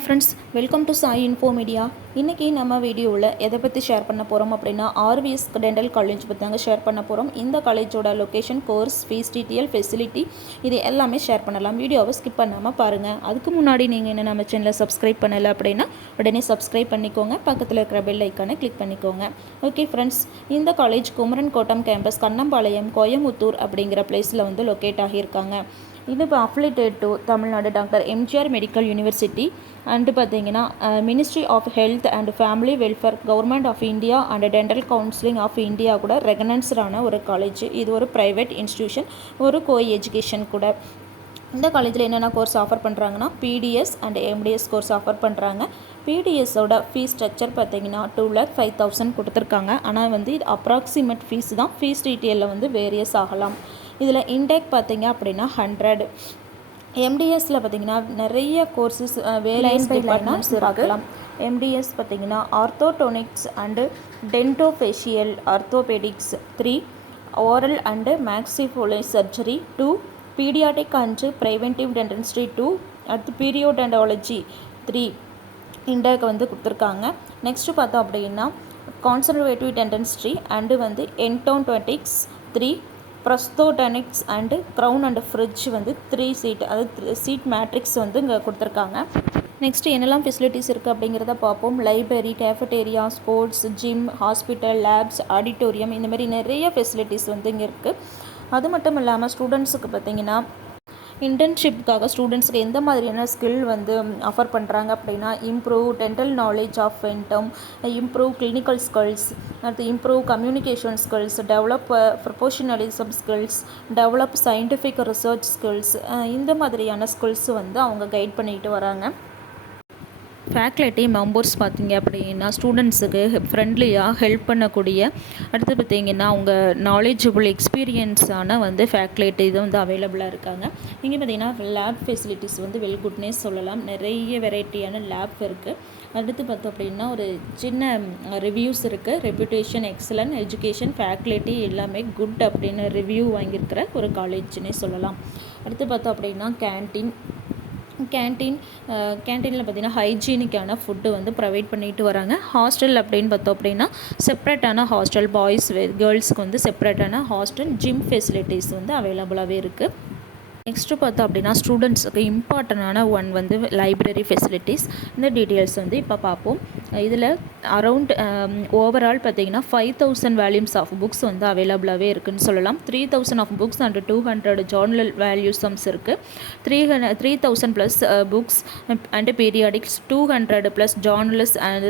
Hi friends welcome to Sai info media இன்றைக்கி நம்ம வீடியோவில் எதை பற்றி ஷேர் பண்ண போகிறோம் அப்படின்னா ஆர்விஎஸ் டென்டல் காலேஜ் பற்றி தாங்க ஷேர் பண்ண போகிறோம் இந்த காலேஜோட location course fees detail facility இது எல்லாமே ஷேர் பண்ணலாம். வீடியோவை ஸ்கிப் பண்ணாமல் பாருங்கள் அதுக்கு முன்னாடி நீங்கள் என்ன நம்ம சேனலை சப்ஸ்கிரைப் பண்ணலை அப்படின்னா உடனே சப்ஸ்கிரைப் பண்ணிக்கோங்க. பக்கத்தில் இருக்கிற பெல் ஐக்கானை கிளிக் பண்ணிக்கோங்க. ஓகே ஃப்ரெண்ட்ஸ் இந்த காலேஜ் குமரன் கோட்டம் கேம்பஸ் கண்ணம்பாளையம் கோயமுத்தூர் அப்படிங்கிற பிளேஸில் வந்து லொக்கேட் ஆகியிருக்காங்க. இது இப்போ affiliated to Tamil Nadu doctor MGR medical university and பார்த்தீங்கன்னா ministry of health and family welfare government of India and dental counselling of India கூட ரெகனன்ஸ்டான ஒரு காலேஜ் இது ஒரு ப்ரைவேட் இன்ஸ்டியூஷன் ஒரு கோ எஜுகேஷன் கூட. இந்த காலேஜில் என்னென்ன கோர்ஸ் ஆஃபர் பண்ணுறாங்கன்னா BDS and MDS course offer பண்ணுறாங்க பிடிஎஸோட ஃபீஸ் ஸ்ட்ரக்சர் பார்த்தீங்கன்னா டூ லேக் ஃபைவ் தௌசண்ட் கொடுத்துருக்காங்க. ஆனால் வந்து இது அப்ராக்சிமேட் ஃபீஸ் தான். ஃபீஸ் டீட்டெயிலில் வந்து வேரியஸ் ஆகலாம். இதில் இன்டேக் பார்த்தீங்க அப்படின்னா ஹண்ட்ரட் எம்டிஎஸ்சில் பார்த்தீங்கன்னா நிறைய கோர்சஸ் வேலைஸ் டிபார்ட்மெண்ட்ஸ் இருக்கலாம் எம்டிஎஸ் பார்த்தீங்கன்னா orthodontics and dentofacial orthopaedics three oral and maxillofacial surgery two paediatric and preventive dentistry two அடுத்து பீரியோடென்டாலஜி த்ரீ இண்டேக் வந்து கொடுத்துருக்காங்க. நெக்ஸ்ட்டு பார்த்தோம் அப்படின்னா கான்சர்வேட்டிவ் டென்டன்ஸ்ட்ரி அண்டு வந்து endodontics three prosthodontics and crown and bridge வந்து த்ரீ சீட் அதாவது seat matrix வந்து இங்கே கொடுத்துருக்காங்க. நெக்ஸ்ட்டு என்னெல்லாம் ஃபெசிலிட்டிஸ் இருக்குது அப்படிங்கிறத பார்ப்போம். Library cafeteria sports gym hospital labs auditorium இந்த மாதிரி நிறைய ஃபெசிலிட்டிஸ் வந்து இங்கே இருக்குது அது மட்டும் இல்லாமல் ஸ்டூடெண்ட்ஸுக்கு பார்த்திங்கன்னா இன்டர்ன்ஷிப்புக்காக ஸ்டூடெண்ட்ஸ்க்கு எந்த மாதிரியான ஸ்கில் வந்து ஆஃபர் பண்ணுறாங்க அப்படின்னா இம்ப்ரூவ் டென்டல் நாலேஜ் ஆஃப் வென்டம் இம்ப்ரூவ் கிளினிக்கல் ஸ்கில்ஸ் அடுத்து improve communication skills develop professionalism skills develop scientific research skills இந்த மாதிரியான ஸ்கில்ஸ் வந்து அவங்க கைட் பண்ணிக்கிட்டு வராங்க. ஃபேக்கல்ட்டி மெம்பர்ஸ் பார்த்தீங்க அப்படின்னா ஸ்டூடெண்ட்ஸுக்கு ஃப்ரெண்ட்லியாக ஹெல்ப் பண்ணக்கூடிய அடுத்து பார்த்தீங்கன்னா அவங்க நாலேஜபிள் எக்ஸ்பீரியன்ஸான வந்து ஃபேக்கல்ட்டி இது வந்து அவைலபிளாக இருக்காங்க. இங்கே பார்த்தீங்கன்னா லேப் ஃபெசிலிட்டிஸ் வந்து வெல் குட்னே சொல்லலாம். நிறைய வெரைட்டியான லேப் இருக்குது அடுத்து பார்த்தோம் அப்படின்னா ஒரு சின்ன ரிவ்யூஸ் இருக்குது ரெப்யூட்டேஷன் எக்ஸலன்ட் எஜுகேஷன் ஃபேக்கல்ட்டி எல்லாமே குட் அப்படின்னு ரிவ்யூ வாங்கியிருக்கிற ஒரு காலேஜ்னே சொல்லலாம். அடுத்து பார்த்தோம் அப்படின்னா கேன்டீன் கேன்டீன் கேன்டீனில் பார்த்திங்கன்னா ஹைஜீனிக்கான ஃபுட்டு வந்து ப்ரொவைட் பண்ணிட்டு வராங்க. ஹாஸ்டல் அப்படின்னு பார்த்தோம் அப்படின்னா செப்ரேட்டான ஹாஸ்டல் பாய்ஸ் கேர்ள்ஸுக்கு வந்து செப்ரேட்டான ஹாஸ்டல் ஜிம் ஃபெசிலிட்டிஸ் வந்து அவைலபிளாகவே இருக்குது நெக்ஸ்ட்டு பார்த்தோம் அப்படின்னா ஸ்டூடெண்ட்ஸுக்கு இம்பார்ட்டண்டான ஒன் வந்து லைப்ரரி ஃபெசிலிட்டிஸ் இந்த டீட்டெயில்ஸ் வந்து இப்போ பார்ப்போம். இதில் அரவுண்ட் ஓவரால் பார்த்தீங்கன்னா five thousand volumes of books வந்து அவைலபிளாகவே இருக்குதுன்னு சொல்லலாம். Three thousand of books and two hundred journal வேல்யூசம்ஸ் இருக்குது three hundred three thousand plus books and periodicals two hundred plus journalist and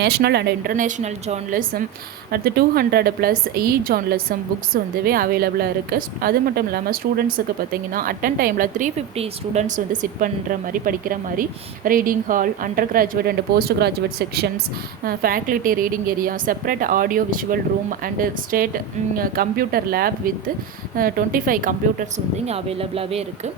national and international journalism அடுத்து two hundred plus E journalism books வந்துவே அவைலபிளாக இருக்குது அது மட்டும் இல்லாமல் ஸ்டூடெண்ட்ஸுக்கு பார்த்தீங்கன்னா அட்டன் டைமில் த்ரீ ஃபிஃப்டி ஸ்டூடெண்ட்ஸ் வந்து சிட் பண்ணுற மாதிரி படிக்கிற மாதிரி reading hall undergraduate and postgraduate sections faculty reading area separate audio visual room and state computer lab with twenty five computers வந்து இங்கே அவைலபிளாகவே இருக்குது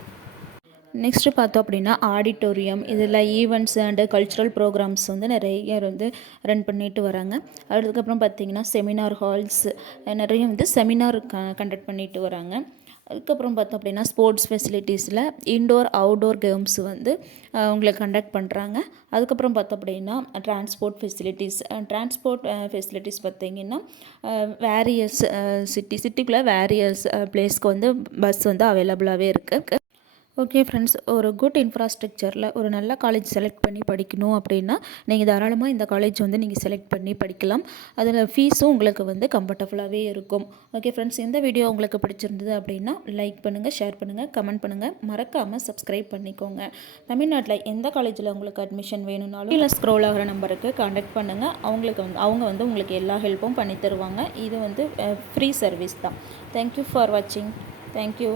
நெக்ஸ்ட்டு பார்த்தோம் அப்படின்னா ஆடிட்டோரியம் இதில் ஈவெண்ட்ஸ் அண்டு கல்ச்சுரல் ப்ரோக்ராம்ஸ் வந்து நிறைய வந்து ரன் பண்ணிட்டு வராங்க. அதுக்கப்புறம் பார்த்திங்கன்னா செமினார் ஹால்ஸ் நிறைய வந்து செமினார் க கண்டக்ட் பண்ணிட்டு வராங்க. அதுக்கப்புறம் பார்த்தோம் அப்படின்னா ஸ்போர்ட்ஸ் ஃபெசிலிட்டிஸில் இன்டோர் அவுடோர் கேம்ஸ் வந்து உங்களுக்கு கண்டக்ட் பண்ணுறாங்க அதுக்கப்புறம் பார்த்தோம் அப்படின்னா ட்ரான்ஸ்போர்ட் ஃபெசிலிட்டிஸ் ட்ரான்ஸ்போர்ட் ஃபெசிலிட்டிஸ் பார்த்திங்கன்னா வேரியஸ் சிட்டி சிட்டிக்குள்ளே வேரியஸ் பிளேஸ்க்கு வந்து பஸ் வந்து அவைலபிளாகவே இருக்குது ஓகே ஃப்ரெண்ட்ஸ் ஒரு குட் இன்ஃப்ராஸ்ட்ரக்சரில் ஒரு நல்ல காலேஜ் செலக்ட் பண்ணி படிக்கணும் அப்படின்னா நீங்கள் தாராளமாக இந்த காலேஜ் வந்து நீங்கள் செலக்ட் பண்ணி படிக்கலாம். அதில் ஃபீஸும் உங்களுக்கு வந்து கம்ஃபர்டபுளாகவே இருக்கும். ஓகே ஃப்ரெண்ட்ஸ் இந்த வீடியோ உங்களுக்கு பிடிச்சிருந்தது அப்படின்னா லைக் பண்ணுங்கள் ஷேர் பண்ணுங்கள் கமெண்ட் பண்ணுங்கள் மறக்காமல் சப்ஸ்கிரைப் பண்ணிக்கோங்க. தமிழ்நாட்டில் எந்த காலேஜில் உங்களுக்கு அட்மிஷன் வேணும்னாலும் இல்லை ஸ்க்ரோல் ஆகிற நம்பருக்கு காண்டாக்ட் பண்ணுங்கள் அவங்களுக்கு வந்து அவங்க வந்து உங்களுக்கு எல்லா ஹெல்ப்பும் பண்ணி தருவாங்க. இது வந்து ஃப்ரீ சர்வீஸ் தான். தேங்க்யூ ஃபார் வாட்சிங் தேங்க்யூ